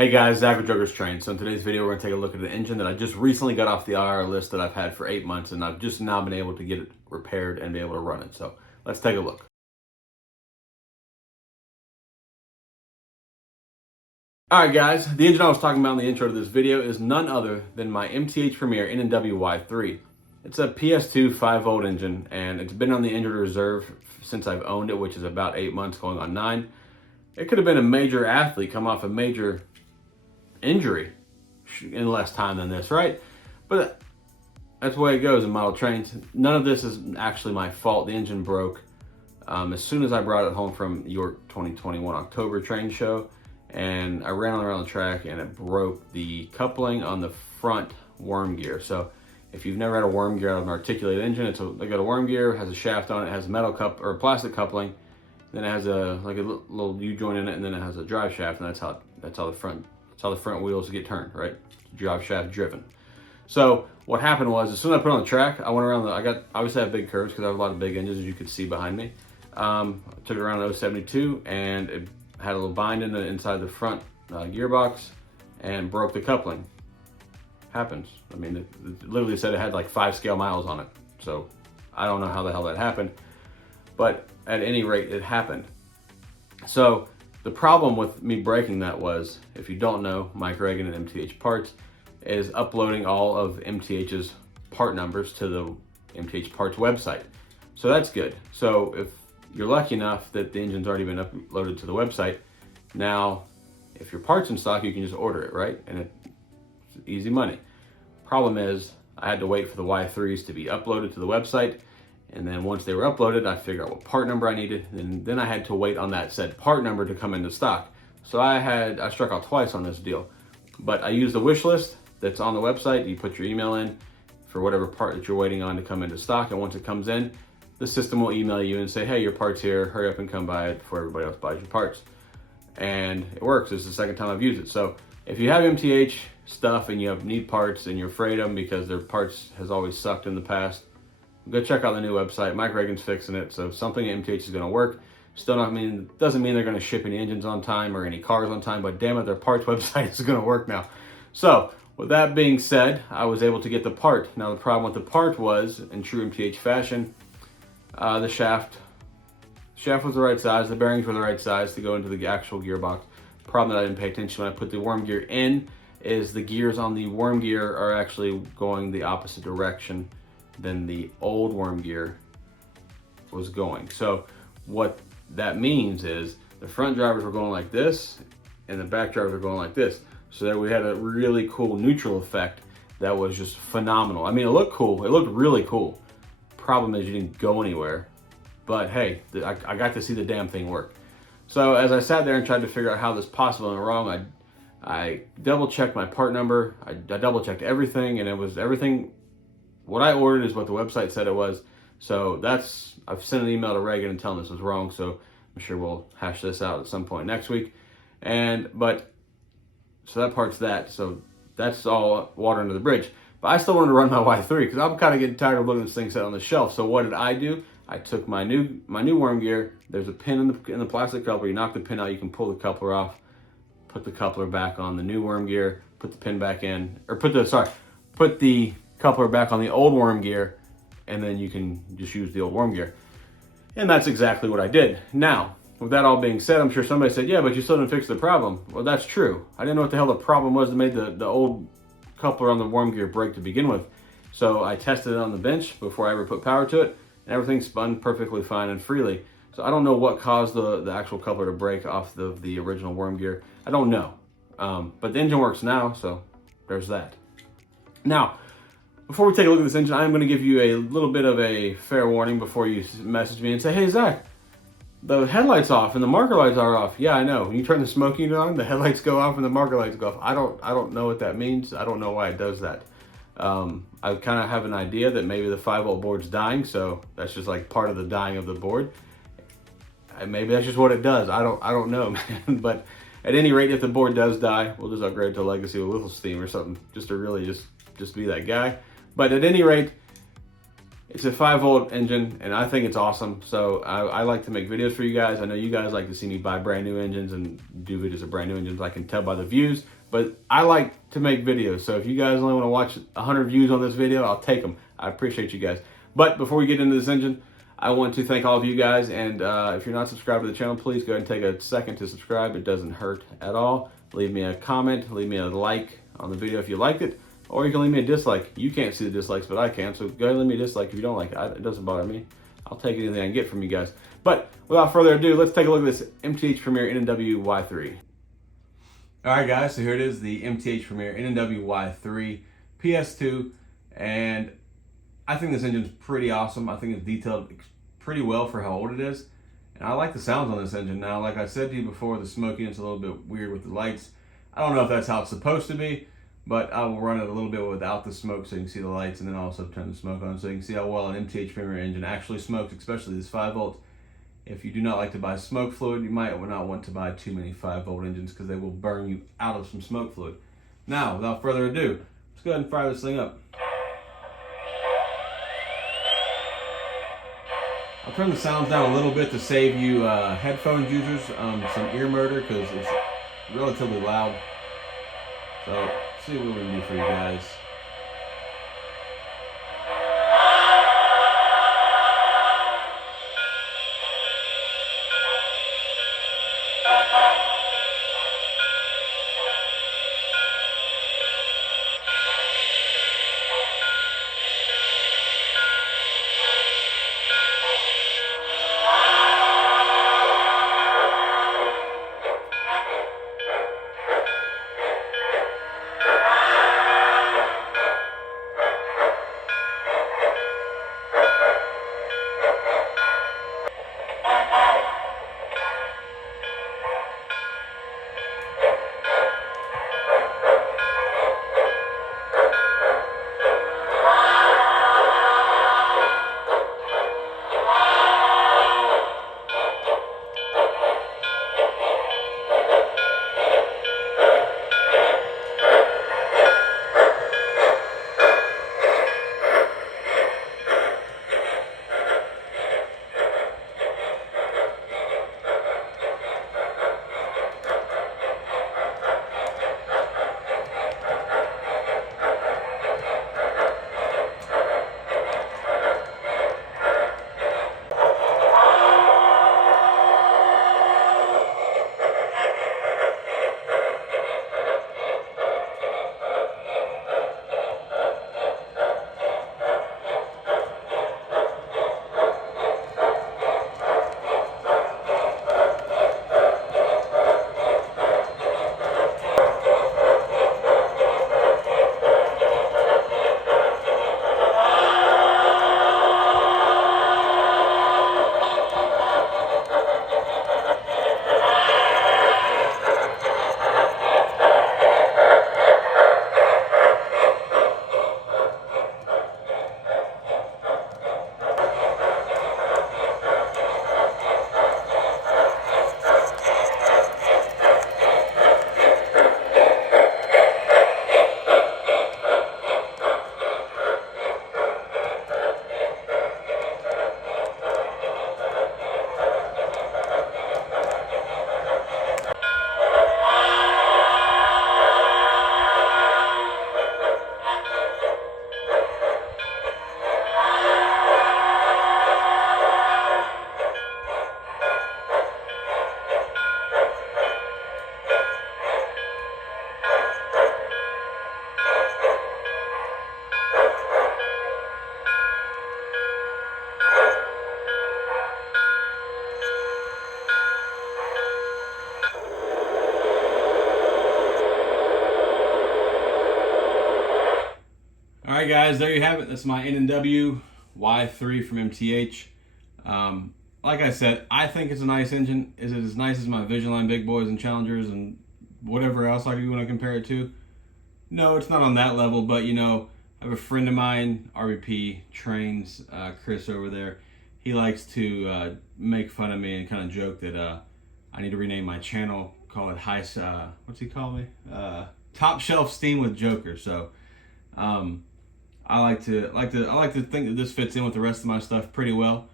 Hey guys, Zach with Joker's Train. So in today's video, we're going to take a look at an engine that I just recently got off the IR list that I've had for 8 months, and I've just now been able to get it repaired and be able to run it. So let's take a look. Alright guys, the engine I was talking about in the intro to this video is none other than my MTH Premier N&W Y3. It's a PS2 5-volt engine, and it's been on the injured reserve since I've owned it, which is about 8 months going on 9. It could have been a major athlete come off a major injury in less time than this, right? But that's the way it goes in model trains. None of this is actually my fault. The engine broke as soon as I brought it home from York 2021 October train show, and I ran around the track and it broke the coupling on the front worm gear. So if you've never had a worm gear out of an articulated engine, they got a worm gear, has a shaft on it, has a metal cup or a plastic coupling, then it has a little U-joint in it, and then it has a drive shaft, and that's how the front wheels get turned, right? Drive shaft driven. So what happened was, as soon as I put it on the track, I went around obviously I have big curves because I have a lot of big engines, as you can see behind me. I took it around 072, and it had a little bind inside the front gearbox and broke the coupling. Happens. I mean, it literally said it had like 5 scale miles on it. So I don't know how the hell that happened, but at any rate, it happened. So the problem with me breaking that was, if you don't know, Mike Reagan and MTH Parts is uploading all of MTH's part numbers to the MTH Parts website. So that's good. So if you're lucky enough that the engine's already been uploaded to the website, now if your part's in stock, you can just order it, right? And it's easy money. Problem is, I had to wait for the Y3s to be uploaded to the website. And then once they were uploaded, I figured out what part number I needed, and then I had to wait on that said part number to come into stock. So I struck out twice on this deal. But I used the wish list that's on the website. You put your email in for whatever part that you're waiting on to come into stock, and once it comes in, the system will email you and say, hey, your part's here, hurry up and come buy it before everybody else buys your parts. And it works. It's the second time I've used it. So if you have MTH stuff and you need parts and you're afraid of them because their parts has always sucked in the past, go check out the new website. Mike Reagan's fixing it, so something at MTH is going to work. Still doesn't mean they're going to ship any engines on time or any cars on time, but damn it, their parts website is going to work now. So with that being said, I was able to get the part. Now the problem with the part was, in true MTH fashion, the shaft was the right size, the bearings were the right size to go into the actual gearbox. Problem that I didn't pay attention when I put the worm gear in is the gears on the worm gear are actually going the opposite direction than the old worm gear was going. So what that means is the front drivers were going like this and the back drivers were going like this. So that we had a really cool neutral effect that was just phenomenal. I mean, it looked cool. It looked really cool. Problem is you didn't go anywhere. But hey, I got to see the damn thing work. So as I sat there and tried to figure out how this possible and wrong, I double checked my part number. I double checked everything, and it was everything. What I ordered is what the website said it was. So I've sent an email to Reagan and telling this was wrong. So I'm sure we'll hash this out at some point next week. So that part's that. So that's all water under the bridge. But I still wanted to run my Y3 because I'm kind of getting tired of looking at this thing set on the shelf. So what did I do? I took my new worm gear. There's a pin in the plastic coupler. You knock the pin out, you can pull the coupler off, put the coupler back on the new worm gear, put the pin back in, or put the coupler back on the old worm gear, and then you can just use the old worm gear. And that's exactly what I did. Now, with that all being said, I'm sure somebody said, yeah, but you still didn't fix the problem. Well, that's true. I didn't know what the hell the problem was that made the old coupler on the worm gear break to begin with. So I tested it on the bench before I ever put power to it, and everything spun perfectly fine and freely. So I don't know what caused the actual coupler to break off the original worm gear. I don't know. But the engine works now, so there's that. Now, before we take a look at this engine, I'm going to give you a little bit of a fair warning before you message me and say, hey, Zach, the headlight's off and the marker lights are off. Yeah, I know. When you turn the smoke unit on, the headlights go off and the marker lights go off. I don't know what that means. I don't know why it does that. I kind of have an idea that maybe the 5-volt board's dying, so that's just like part of the dying of the board. And maybe that's just what it does. I don't know, man. But at any rate, if the board does die, we'll just upgrade to Legacy with Little Steam or something, just to really just be that guy. But at any rate, It's a 5-volt engine, and I think it's awesome. So I like to make videos for you guys. I know you guys like to see me buy brand new engines and do videos of brand new engines. I can tell by the views, but I like to make videos. So if you guys only want to watch 100 views on this video, I'll take them. I appreciate you guys. But before we get into this engine, I want to thank all of you guys. And if you're not subscribed to the channel, please go ahead and take a second to subscribe. It doesn't hurt at all. Leave me a comment, leave me a like on the video if you liked it. Or you can leave me a dislike. You can't see the dislikes, but I can. So go ahead and leave me a dislike if you don't like it. It doesn't bother me. I'll take anything I can get from you guys. But without further ado, let's take a look at this MTH Premier N&W Y3. All right, guys. So here it is, the MTH Premier N&W Y3 PS2. And I think this engine's pretty awesome. I think it's detailed pretty well for how old it is. And I like the sounds on this engine. Now, like I said to you before, the smokiness a little bit weird with the lights. I don't know if that's how it's supposed to be, but I will run it a little bit without the smoke so you can see the lights, and then also turn the smoke on so you can see how well an MTH Premier engine actually smokes, especially this 5-volt. If you do not like to buy smoke fluid, you might not want to buy too many 5-volt engines because they will burn you out of some smoke fluid. Now, without further ado, let's go ahead and fire this thing up. I'll turn the sounds down a little bit to save you headphone users some ear murder because it's relatively loud. So, see what we can do for you guys. Alright guys, there you have it. That's my N&W Y3 from MTH. Like I said, I think it's a nice engine. Is it as nice as my Visionline Big Boys and Challengers and whatever else like you want to compare it to? No, it's not on that level, but you know, I have a friend of mine, RBP, trains, Chris over there. He likes to make fun of me and kind of joke that I need to rename my channel, call it what's he call me? Top Shelf Steam with Joker. So I like to think that this fits in with the rest of my stuff pretty well,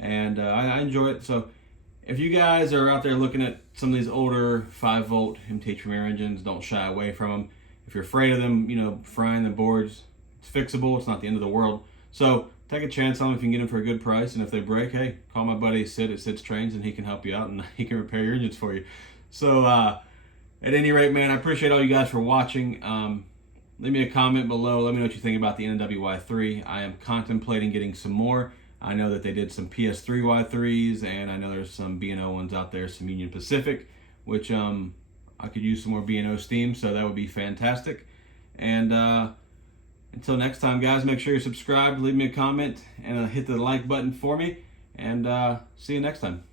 and I enjoy it. So if you guys are out there looking at some of these older 5-volt MTH Premier engines, don't shy away from them. If you're afraid of them, you know, frying the boards, it's fixable. It's not the end of the world. So take a chance on them if you can get them for a good price. And if they break, hey, call my buddy Sid at Sid's Trains, and he can help you out and he can repair your engines for you. So at any rate, man, I appreciate all you guys for watching. Leave me a comment below. Let me know what you think about the N&W Y3. I am contemplating getting some more. I know that they did some PS3 Y3s, and I know there's some B&O ones out there, some Union Pacific, which I could use some more B&O steam, so that would be fantastic. And until next time, guys, make sure you're subscribed, leave me a comment, and hit the like button for me. And see you next time.